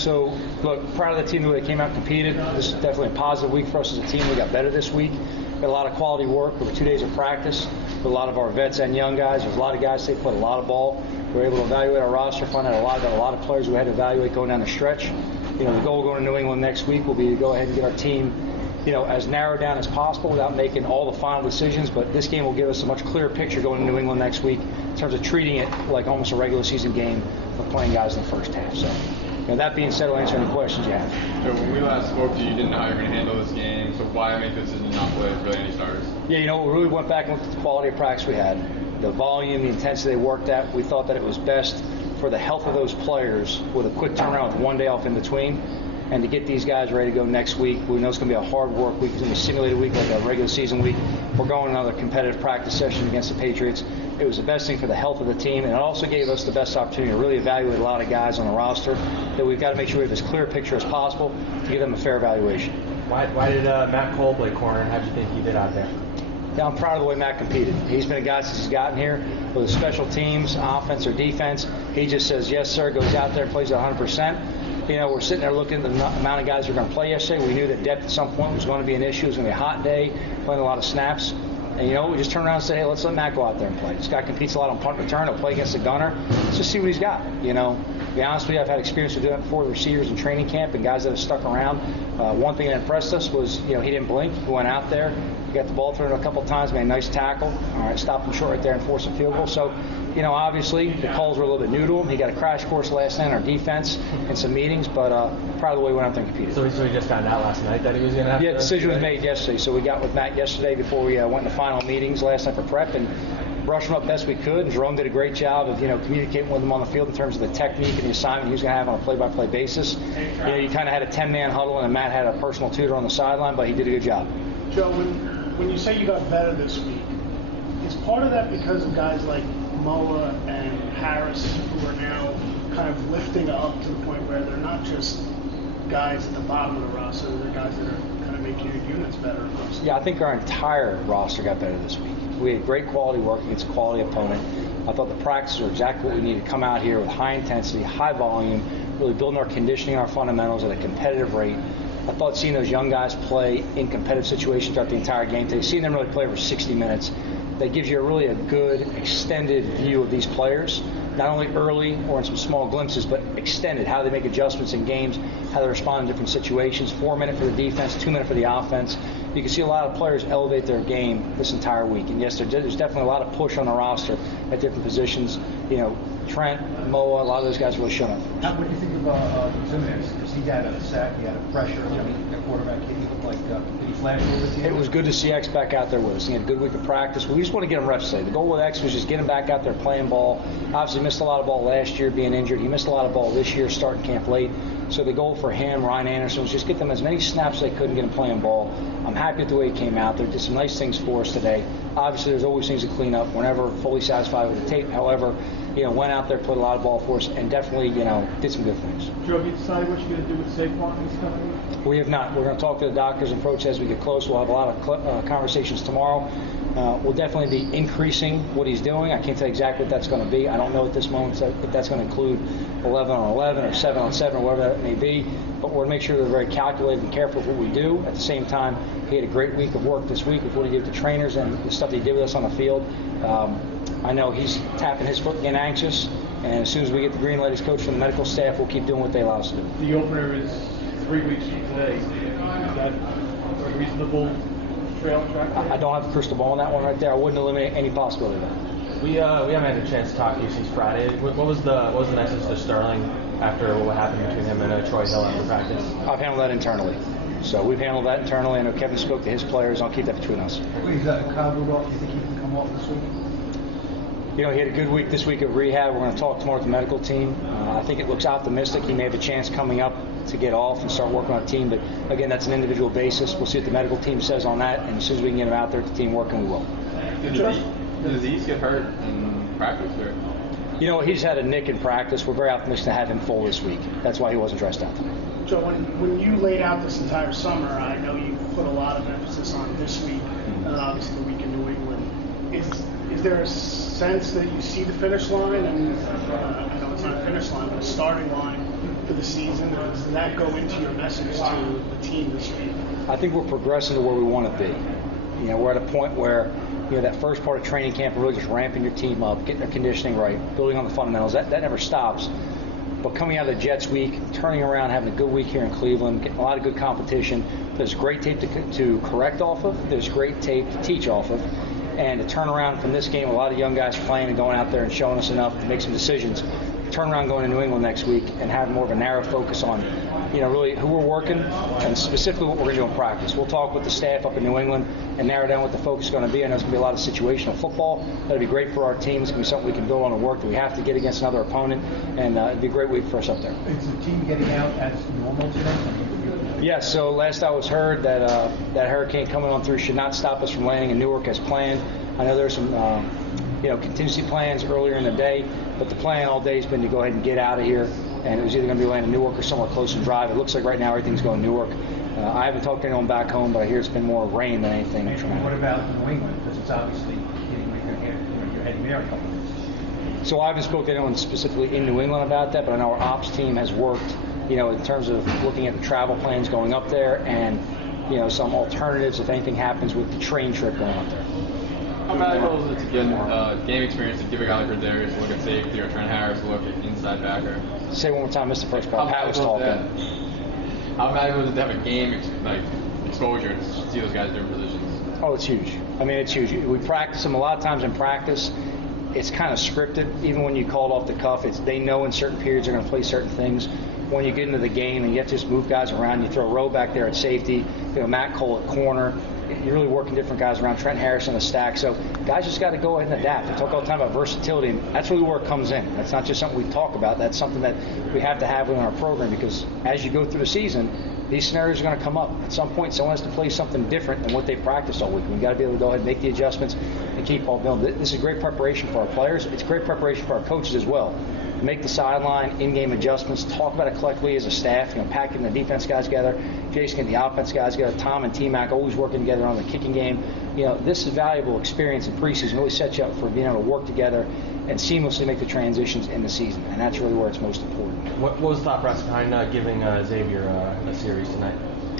So, look, proud of the team the way they came out and competed. This is definitely a positive week for us as a team. We got better this week. Got a lot of quality work over 2 days of practice with a lot of our vets and young guys. There's a lot of guys that played a lot of ball. We were able to evaluate our roster, find out a lot of players we had to evaluate going down the stretch. The goal going to New England next week will be to go ahead and get our team, as narrowed down as possible without making all the final decisions. But this game will give us a much clearer picture going to New England next week in terms of treating it like almost a regular season game of playing guys in the first half. So, that being said, I'll answer any questions you have. So when we last spoke to you, you didn't know how you were going to handle this game. So why make the decision to not play really any starters? Yeah, we really went back and looked at the quality of practice we had, the volume, the intensity they worked at. We thought that it was best for the health of those players with a quick turnaround with 1 day off in between, and to get these guys ready to go next week. We know it's going to be a hard work week. It's going to be a simulated week like a regular season week. We're going another competitive practice session against the Patriots. It was the best thing for the health of the team, and it also gave us the best opportunity to really evaluate a lot of guys on the roster that we've got to make sure we have as clear a picture as possible to give them a fair evaluation. Why did Matt Cole play corner, and how did you think he did out there? Yeah, I'm proud of the way Matt competed. He's been a guy since he's gotten here, whether it's special teams, offense, or defense. He just says, yes, sir, goes out there, plays 100%. We're sitting there looking at the amount of guys who are going to play yesterday. We knew that depth at some point was going to be an issue. It was going to be a hot day, playing a lot of snaps. And, we just turned around and said, hey, let's let Matt go out there and play. This guy competes a lot on punt return. He'll play against the gunner. Let's just see what he's got. To be honest with you, I've had experience with doing it before, the receivers in training camp and guys that have stuck around. One thing that impressed us was, he didn't blink. He went out there. He got the ball thrown a couple times, made a nice tackle. All right, stopped him short right there and forced a field goal. So, obviously the calls were a little bit new to him. He got a crash course last night on our defense and some meetings, but proud of the way he went out there and competed. So he just found out last night that he was going to have the decision was made yesterday. So we got with Matt yesterday before we went to final meetings last night for prep and brushed him up best we could. And Jerome did a great job of, communicating with him on the field in terms of the technique and the assignment he was going to have on a play-by-play basis. You kind of had a 10-man huddle, and Matt had a personal tutor on the sideline, but he did a good job. Joe, when you say you got better this week, is part of that because of guys like Moa and Harris who are now kind of lifting up to the point where they're not just guys at the bottom of the roster, they're guys that are kind of making your units better? Yeah, I think our entire roster got better this week. We had great quality work against a quality opponent. I thought the practices were exactly what we needed to come out here with high intensity, high volume, really building our conditioning, our fundamentals at a competitive rate. I thought seeing those young guys play in competitive situations throughout the entire game today, seeing them really play for 60 minutes, that gives you really a good extended view of these players, not only early or in some small glimpses, but extended, how they make adjustments in games, how they respond in different situations, 4 minute for the defense, 2 minute for the offense. You can see a lot of players elevate their game this entire week. And yes, there's definitely a lot of push on the roster at different positions. Trent, Moa, a lot of those guys really showing up. What do you think about Zimenez? Because he had a sack, he had a pressure, the quarterback kid, he looked like did he flash over the team? It was good to see X back out there with us. He had a good week of practice. We just want to get him reps today. The goal with X was just get him back out there playing ball. Obviously missed a lot of ball last year being injured. He missed a lot of ball this year starting camp late. So the goal for him, Ryan Anderson, was just get them as many snaps as they could and get him playing ball. I'm happy with the way he came out there. Did some nice things for us today. Obviously, there's always things to clean up. We're never fully satisfied with the tape. However, went out there, played a lot of ball for us, and definitely, did some good things. Joe, have you decided what you're going to do with Saquon this coming week? We have not. We're going to talk to the doctors and approach as we get close. We'll have a lot of conversations tomorrow. We'll definitely be increasing what he's doing. I can't tell you exactly what that's going to be. I don't know at this moment if that's going to include 11 on 11 or 7 on 7 or whatever that may be. But we're going to make sure we're very calculated and careful with what we do. At the same time, he had a great week of work this week with what he did with the trainers and the stuff he did with us on the field. I know he's tapping his foot, getting anxious. And as soon as we get the green light as coach from the medical staff, we'll keep doing what they allow us to do. The opener is 3 weeks from today. Is that a reasonable trail track? I don't have the crystal ball on that one right there. I wouldn't eliminate any possibility of that. We haven't had a chance to talk to you since Friday. What was the message to Sterling after what happened between him and Troy Hill after practice? I've handled that internally. So we've handled that internally. I know Kevin spoke to his players. I'll keep that between us. He's got a Cobb off. Do you think he can come off this week? He had a good week this week of rehab. We're going to talk tomorrow with the medical team. I think it looks optimistic. He may have a chance coming up to get off and start working on a team. But, again, that's an individual basis. We'll see what the medical team says on that. And as soon as we can get him out there with the team working, we will. Did Azeez get hurt in practice? Or? He's had a nick in practice. We're very optimistic to have him full this week. That's why he wasn't dressed out today. Joe, when you laid out this entire summer, I know you put a lot of emphasis on this week and obviously the week in New England. Is there a sense that you see the finish line? And I know it's not a finish line, but a starting line for the season? Does that go into your message to the team this week? I think we're progressing to where we want to be. We're at a point where, that first part of training camp, really just ramping your team up, getting their conditioning right, building on the fundamentals. That never stops. But coming out of the Jets week, turning around, having a good week here in Cleveland, getting a lot of good competition. There's great tape to correct off of. There's great tape to teach off of. And to turn around from this game, a lot of young guys playing and going out there and showing us enough to make some decisions. Turn around going to New England next week and have more of a narrow focus on, really who we're working and specifically what we're going to do in practice. We'll talk with the staff up in New England and narrow down what the focus is going to be. I know it's going to be a lot of situational football. That'll be great for our team. It's going to be something we can build on and work that we have to get against another opponent, and it'll be a great week for us up there. Is the team getting out as normal today? Yeah, so last I was heard that that hurricane coming on through should not stop us from landing in Newark as planned. I know there's some contingency plans earlier in the day, but the plan all day has been to go ahead and get out of here, and it was either going to be landing in Newark or somewhere close and drive. It looks like right now everything's going Newark. I haven't talked to anyone back home, but I hear it's been more rain than anything. What about New England? Because it's obviously you're heading there a couple of days. So I haven't spoken to anyone specifically in New England about that, but I know our ops team has worked, in terms of looking at the travel plans going up there and, some alternatives if anything happens with the train trip going up there. How valuable is it to get game experience to give a guy like Rodarius a look at safety or Trent Harris a look at inside backer? Say one more time, Mr. First Part. Pat was talking. How valuable is it to have a game exposure to see those guys in different positions? Oh, it's huge. I mean, it's huge. We practice them a lot of times in practice. It's kind of scripted. Even when you call it off the cuff, they know in certain periods they're going to play certain things. When you get into the game and you have to just move guys around, you throw Rowe back there at safety, Matt Cole at corner. You're really working different guys around. Trent Harris on the stack. So guys just got to go ahead and adapt. We talk all the time about versatility, and that's really where it comes in. That's not just something we talk about. That's something that we have to have within our program, because as you go through the season, these scenarios are going to come up. At some point, someone has to play something different than what they practiced all week. We've got to be able to go ahead and make the adjustments and keep all building. This is great preparation for our players. It's great preparation for our coaches as well. Make the sideline, in-game adjustments, talk about it collectively as a staff, packing the defense guys together, Jason and the offense guys together, Tom and T-Mac always working together on the kicking game. This is valuable experience in preseason. Really sets you up for being able to work together and seamlessly make the transitions in the season, and that's really where it's most important. What was the thought process behind giving Xavier a series tonight?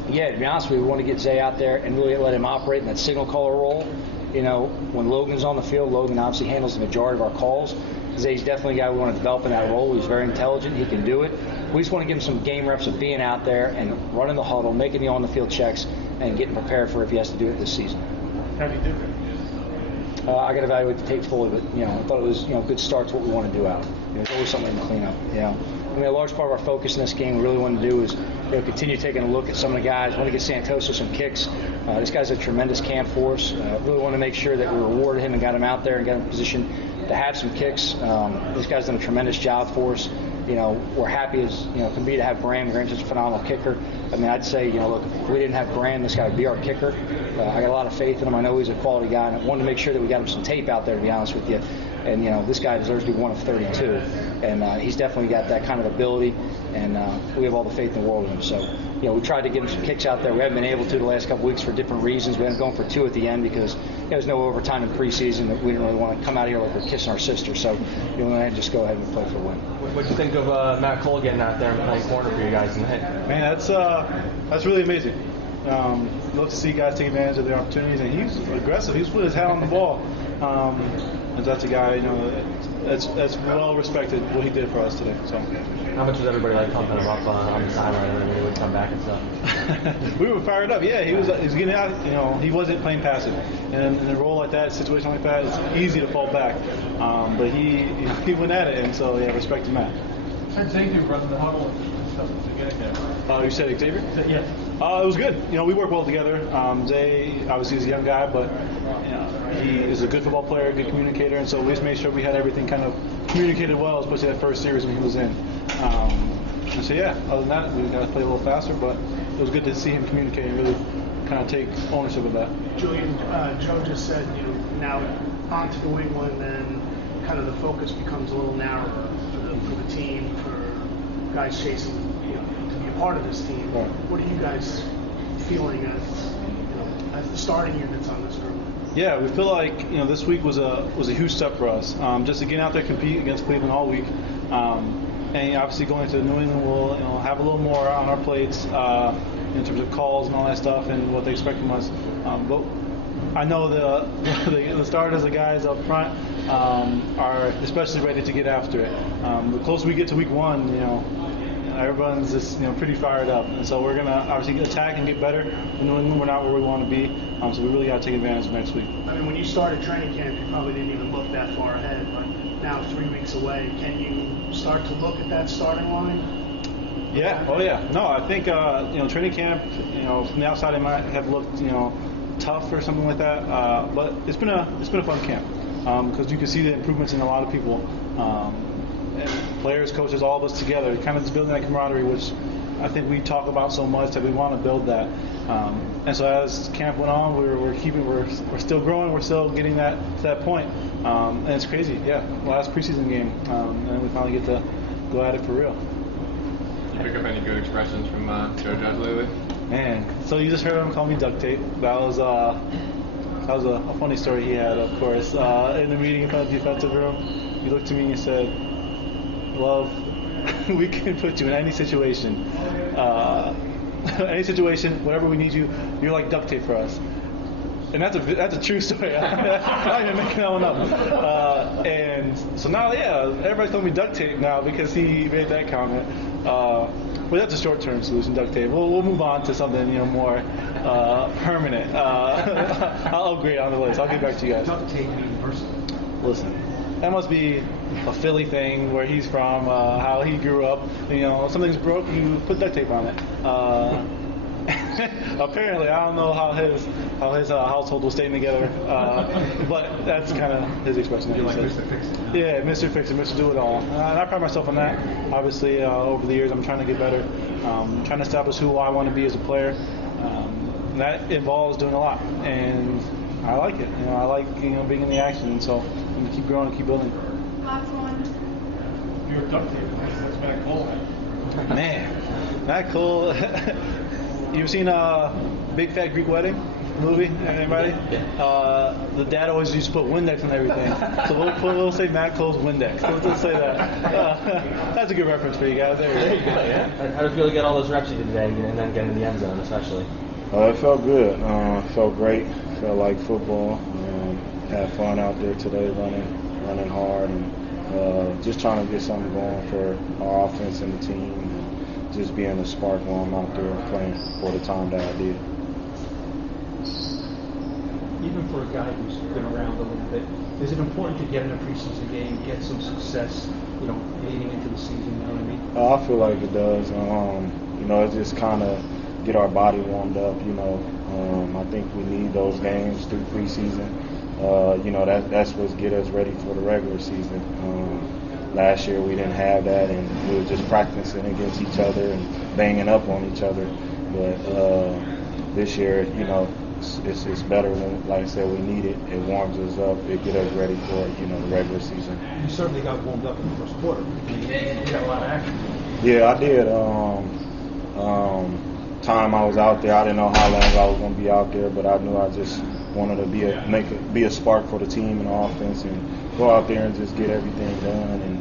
Yeah, to be honest with you, we want to get Zay out there and really let him operate in that signal caller role. When Logan's on the field, Logan obviously handles the majority of our calls. Zay's definitely a guy we want to develop in that role. He's very intelligent. He can do it. We just want to give him some game reps of being out there and running the huddle, making the on-the-field checks, and getting prepared for if he has to do it this season. How do you do it? I got to evaluate the tape fully, but I thought it was a good start to what we want to do out. There's always something to clean up. A large part of our focus in this game we really want to do is continue taking a look at some of the guys. Want to get Santoso some kicks. This guy's a tremendous camp for us. Really want to make sure that we rewarded him and got him out there and got him in position to have some kicks. This guy's done a tremendous job for us. We're happy as can be to have Graham. Graham's just a phenomenal kicker. I'd say look, if we didn't have Graham, this guy would be our kicker. I got a lot of faith in him. I know he's a quality guy, and I wanted to make sure that we got him some tape out there, to be honest with you. And this guy deserves to be one of 32, and he's definitely got that kind of ability, and we have all the faith in the world in him. So we tried to give him some kicks out there. We haven't been able to the last couple weeks for different reasons. We ended up going for 2 at the end because there was no overtime in preseason. We didn't really want to come out here like we're kissing our sister. So we went ahead and just go ahead and play for a win. What do you think of Matt Cole getting out there and playing corner for you guys tonight? Man, that's really amazing. Love to see guys take advantage of their opportunities, and he's aggressive. He's put his hat on the ball. And that's a guy, that's well respected what he did for us today. So, how much was everybody pumping him up on the sideline when he would come back and stuff? We were fired up. Yeah, he was getting out. He wasn't playing passive, and in a role like that, a situation like that, it's easy to fall back. But he went at it, and so respect to Matt. Xavier running the huddle and stuff to get there. You said Xavier? Yeah. It was good. We work well together. Zay, obviously, he's a young guy, but he is a good football player, good communicator, and so we just made sure we had everything kind of communicated well, especially that first series when he was in. And so, other than that, we got to play a little faster, but it was good to see him communicate and really kind of take ownership of that. Julian, Joe just said, now on to New England, and kind of the focus becomes a little narrower for the team, for guys chasing, to be a part of this team. Right. What are you guys feeling as the starting units on this group? Yeah, we feel like this week was a huge step for us. Just to get out there, compete against Cleveland all week. and obviously going to New England, we'll have a little more on our plates in terms of calls and all that stuff and what they expect from us. But I know the starters, the guys up front, are especially ready to get after it. The closer we get to week 1, everyone's just pretty fired up, and so we're gonna obviously attack and get better. In New England, we're not where we want to be, so we really got to take advantage of next week. I mean, when you started training camp, you probably didn't even look that far ahead, but now 3 weeks away, can you start to look at that starting line? Yeah. Oh yeah. No, I think training camp, from the outside it might have looked tough or something like that, but it's been a fun camp because you can see the improvements in a lot of people. Players, coaches, all of us together, kind of just building that camaraderie, which I think we talk about so much that we want to build that. And so as camp went on, we're still growing, we're still getting to that point, and it's crazy. Yeah, last preseason game, and we finally get to go at it for real. You pick up any good expressions from Joe Judge lately? Man, so you just heard him call me duct tape. That was a funny story he had, of course, in the meeting in front of the defensive room. He looked to me and he said, "Love, we can put you in any situation. Any situation, whatever we need you, you're like duct tape for us." And that's a true story. I'm not even making that one up. And so now, everybody's calling me duct tape now because he made that comment. But that's a short-term solution, duct tape. We'll move on to something more permanent. I'll upgrade on the list. I'll get back to you guys. Duct tape means versatile. Listen, that must be a Philly thing where he's from, how he grew up. Something's broke, you put duct tape on it. Apparently, I don't know how his household was staying together, but that's kind of his expression. You're like Mr. Fix-It. Yeah, Mr. Fix-It, Mr. Do-It-All. And I pride myself on that. Obviously, over the years, I'm trying to get better, trying to establish who I want to be as a player. And that involves doing a lot, and I like it. I like being in the action, and so I'm going to keep growing and keep building. Last one. You're duct tape. That's Matt Cole. Man, Matt Cole. You ever seen Big Fat Greek Wedding movie? Anybody? Yeah. The dad always used to put Windex on everything. So we'll say Matt Cole's Windex. Let's say that. That's a good reference for you guys. There you go. Yeah. How did it feel to get all those reps you did today and then get in the end zone, especially? It felt good. Felt great. Felt like football. Had fun out there today, running hard, and just trying to get something going for our offense and the team. And just being a spark while I'm out there playing for the time that I did. Even for a guy who's been around a little bit, is it important to get in a preseason game, get some success, leading into the season? You know what I mean? I feel like it does. It just kind of get our body warmed up. I think we need those games through preseason. That's what's get us ready for the regular season. Last year we didn't have that, and we were just practicing against each other and banging up on each other. But this year, it's better when, like I said, we need it. It warms us up. It get us ready for the regular season. You certainly got warmed up in the first quarter. You got a lot of action. Yeah, I did. Time I was out there, I didn't know how long I was going to be out there, but I knew I just wanted to be a spark for the team and the offense, and go out there and just get everything done. And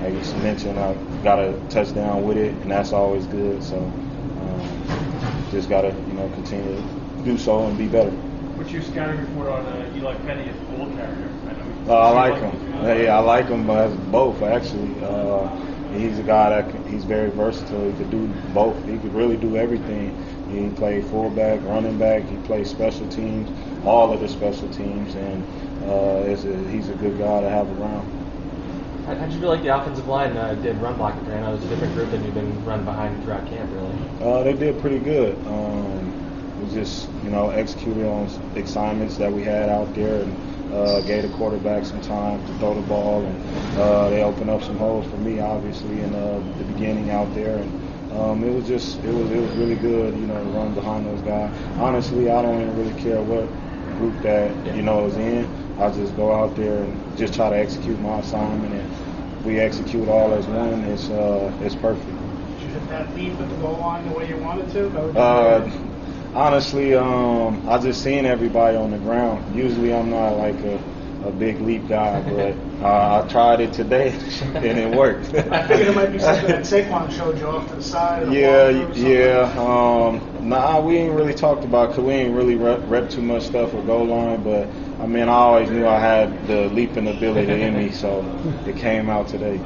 like you mentioned, I got a touchdown with it, and that's always good. So just got to continue to do so and be better. What's your scouting report on Eli Penny as a ball carrier? I like him. I like him as both, actually. He's a guy he's very versatile. He could do both. He could really do everything. He played fullback, running back. He played special teams, all of the special teams, and he's a good guy to have around. How did you feel like the offensive line did run blocking today? I know it was a different group than you've been run behind throughout camp, really. They did pretty good. We just, executed on assignments that we had out there, and gave the quarterback some time to throw the ball, and they opened up some holes for me, obviously, in the beginning out there. And it was really good, to run behind those guys. Honestly, I don't even really care what group that is in. I just go out there and just try to execute my assignment, and we execute all as one. It's perfect. Did you hit that leap at the goal line the way you wanted to? Honestly, I just seen everybody on the ground. Usually I'm not like a big leap guy, but I tried it today and it worked. I figured it might be something that Saquon showed you off to the side. Nah, we ain't really talked about because we ain't really rep too much stuff with goal line, but I mean, I always knew I had the leaping ability in me, so it came out today.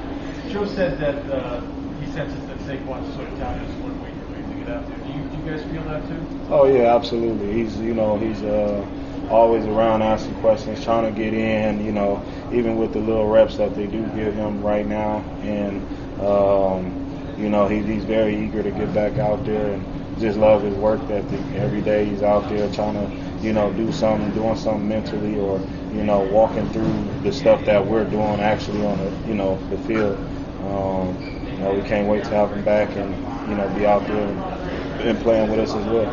Joe said that he senses that Saquon's sort of down is 1 week away to get out there. Do you guys feel that too? Oh yeah, absolutely. He's always around asking questions, trying to get in. Even with the little reps that they do give him right now, and he's very eager to get back out there and just love his work ethic. Every day he's out there trying to doing something mentally, or walking through the stuff that we're doing actually on the field. We can't wait to have him back and be out there and playing with us as well.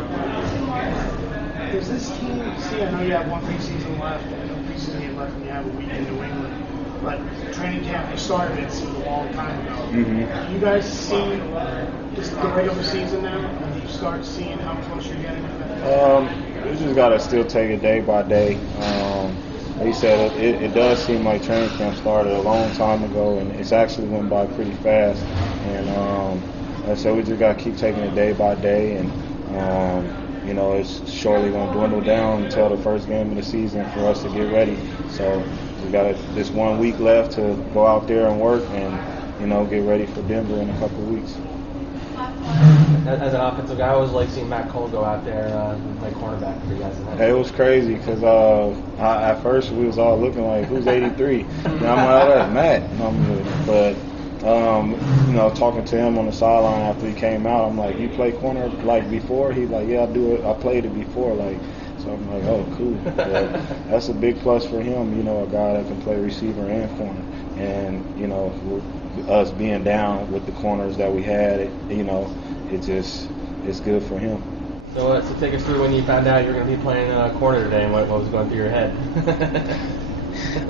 Does this team see? I know you have one preseason left, and no preseason game left, and you have a week in New England. But training camp, you started it seemed a long time ago. Mm-hmm. Do you guys see just the regular season now? And you start seeing how close you're getting to that? We just gotta still take it day by day. Like you said, it does seem like training camp started a long time ago, and it's actually went by pretty fast. And so we just gotta keep taking it day by day, and it's surely gonna dwindle down until the first game of the season for us to get ready. So we got this 1 week left to go out there and work, and get ready for Denver in a couple of weeks. As an offensive guy, I always like seeing Matt Cole go out there and play cornerback for you guys. It was crazy because at first we was all looking like, who's 83? And I'm like, that's Matt. But talking to him on the sideline after he came out, I'm like, you play corner like before? He's like, yeah, I do it. I played it before. So I'm like, oh, cool. But that's a big plus for him. A guy that can play receiver and corner. And us being down with the corners that we had, it's good for him. So take us through when you found out you were going to be playing corner today, and what was going through your head.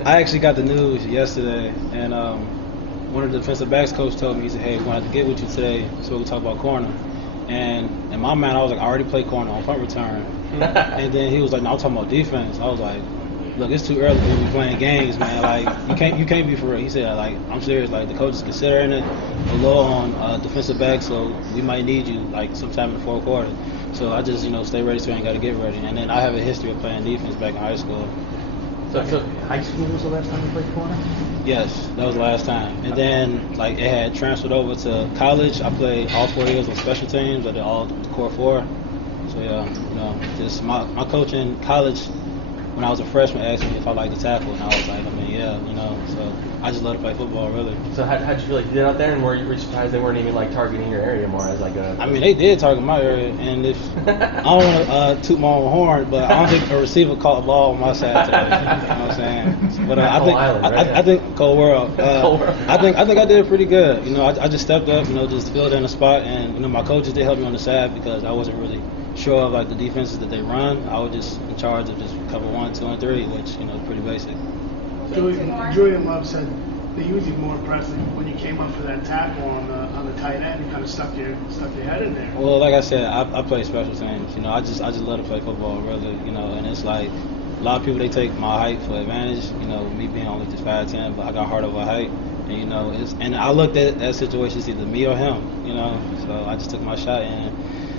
I actually got the news yesterday, and one of the defensive backs coach told me, he said, hey, we wanted to get with you today so we can talk about corner. And in my mind, I was like, I already played corner on punt return. And then he was like, no, I'm talking about defense. I was like, look, it's too early to be playing games, man. You can't be for real. He said, I'm serious. The coach is considering it a low on defensive back, so we might need you sometime in the fourth quarter. So I just stay ready, so I ain't got to get ready. And then I have a history of playing defense back in high school. So high school was the last time you played corner? Yes, that was the last time. And then it had transferred over to college. I played all 4 years on special teams. I did all core 4. So yeah, just my coach in college, when I was a freshman, asked me if I liked to tackle, and I was like, yeah, so I just love to play football, really. So how'd you feel like you did out there, and were you surprised they weren't even targeting your area more as they did target my area, and if I don't want to toot my own horn, but I don't think a receiver caught a ball on my side today. You know what I'm saying? But I think Cold World. I think I did pretty good. I just stepped up, just filled in a spot, and my coaches did help me on the side because I wasn't really sure of the defenses that they run. I was just in charge of just cover 1, 2, and 3, which is pretty basic. Julian Love said that he was even more impressed when you came up for that tackle on the tight end. You kind of stuck your head in there. Well, like I said, I play special teams. I just love to play football, really. And it's a lot of people, they take my height for advantage. Me being only just 5'10", but I got hard over height. And and I looked at that situation, it's either me or him. So I just took my shot and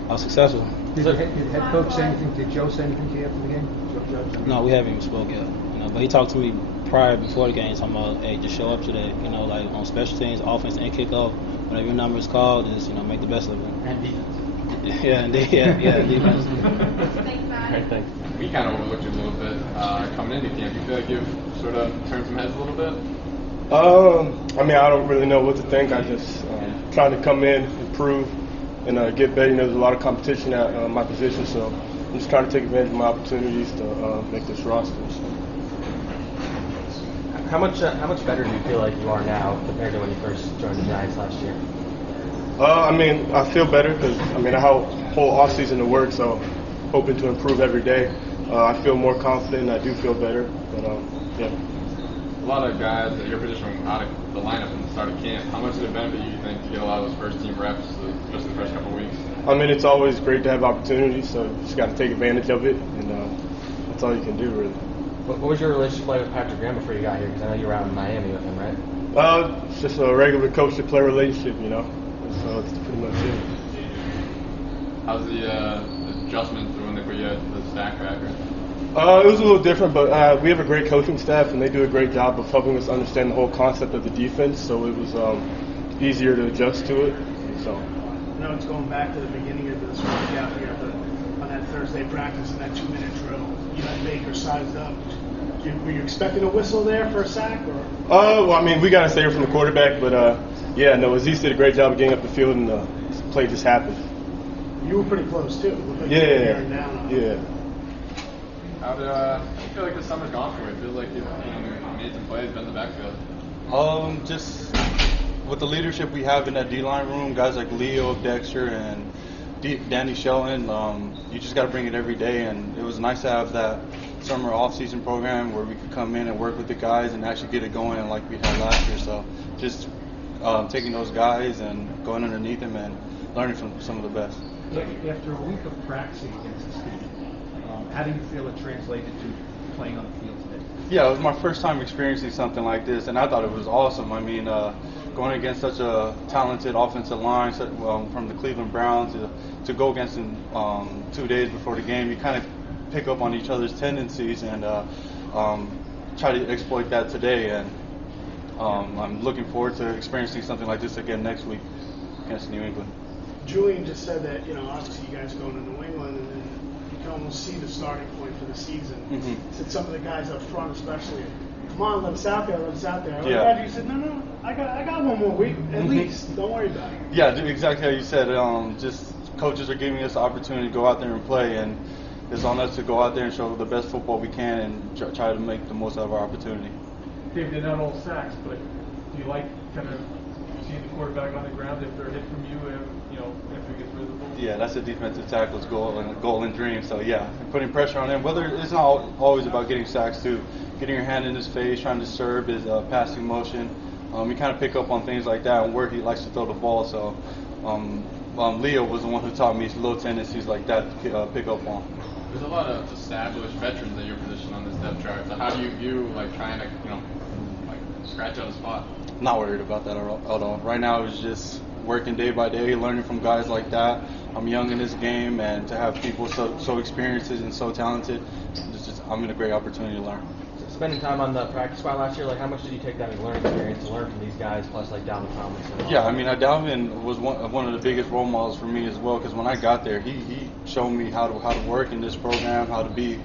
I was successful. Did the head coach say anything? Did Joe say anything to you after the game? No, we haven't even spoke yet. But he talked to me before the game, talking about, hey, just show up today. On special teams, offense and kickoff, whenever your number is called, just make the best of it. And defense. Yeah, indeed. Yeah, defense. Thanks. We kind of overlooked you a little bit coming into camp. You feel like you've sort of turned some heads a little bit? I don't really know what to think. I just trying to come in, improve, and get better. There's a lot of competition at my position, so I'm just trying to take advantage of my opportunities to make this roster. So. How much better do you feel like you are now compared to when you first joined the Giants last year? I feel better because I had a whole off season to work, so hoping to improve every day. I feel more confident. I do feel better, but yeah. A lot of guys at your position were out of the lineup at the start of camp. How much did it benefit you think, to get a lot of those first team reps, especially the first couple of weeks? It's always great to have opportunities, so you just got to take advantage of it, and that's all you can do, really. What was your relationship like with Patrick Graham before you got here? Because I know you were out in Miami with him, right? It's just a regular coach-to-player relationship, you know. So that's pretty much it. How's the adjustment when they put you at the sack backer? It was a little different, but we have a great coaching staff, and they do a great job of helping us understand the whole concept of the defense. So it was easier to adjust to it. So. I know it's going back to the beginning of this week out here, but on that Thursday practice and that 2-minute drill, you had Baker sized up. Were you expecting a whistle there for a sack? Or? Well, I mean, we got to say it from the quarterback, but yeah, no, Aziz did a great job of getting up the field, and the play just happened. You were pretty close too. Like you were bearing down on yeah. How do you feel like this summer's gone for you? It feels like you've made some plays, been in the backfield. Just with the leadership we have in that D-line room, guys like Leo, Dexter, and Danny Shelton, you just got to bring it every day. And it was nice to have that summer off-season program where we could come in and work with the guys and actually get it going like we had last year. So just taking those guys and going underneath them and learning from some of the best. After a week of practicing against this team, how do you feel it translated to playing on the field today? Yeah, it was my first time experiencing something like this, and I thought it was awesome. I mean, going against such a talented offensive line from the Cleveland Browns to go against them 2 days before the game, you kind of pick up on each other's tendencies and try to exploit that today. And I'm looking forward to experiencing something like this again next week against New England. Julian just said that, obviously you guys are going to New England and then you can almost see the starting point for the season. Mm-hmm. Said some of the guys up front especially, come on, let us out there, let us out there. Yeah. You said, no, I got one more week at least. Don't worry about it. Yeah, exactly how you said. Just coaches are giving us the opportunity to go out there and play, and it's on us to go out there and show the best football we can and try to make the most out of our opportunity. Dave, they're not all sacks, but do you like kind of seeing the quarterback on the ground if they're hit from you, after he gets rid of the ball? Yeah, that's a defensive tackle's goal and dream. So yeah, putting pressure on him. Whether it's not always about getting sacks too, getting your hand in his face, trying to serve his passing motion. You kind of pick up on things like that and where he likes to throw the ball. So Leo was the one who taught me little tendencies like that to pick up on. There's a lot of established veterans at your position on this depth chart. So how do you view trying to scratch out a spot? Not worried about that at all. Right now it's just working day by day, learning from guys like that. I'm young in this game, and to have people so experienced and so talented, I'm in a great opportunity to learn. Spending time on the practice squad last year, how much did you take that as learning experience to learn from these guys, plus Dalvin Tomlinson? Yeah, I mean, Dalvin was one of the biggest role models for me as well, because when I got there, he showed me how to work in this program, how to be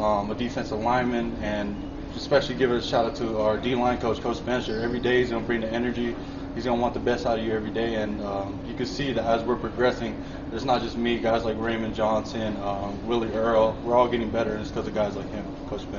a defensive lineman, and especially give a shout out to our D-line coach, Coach Spencer. Every day he's going to bring the energy. He's going to want the best out of you every day, and you can see that as we're progressing, it's not just me, guys like Raymond Johnson, Willie Earl, we're all getting better, and it's because of guys like him, Coach Spencer.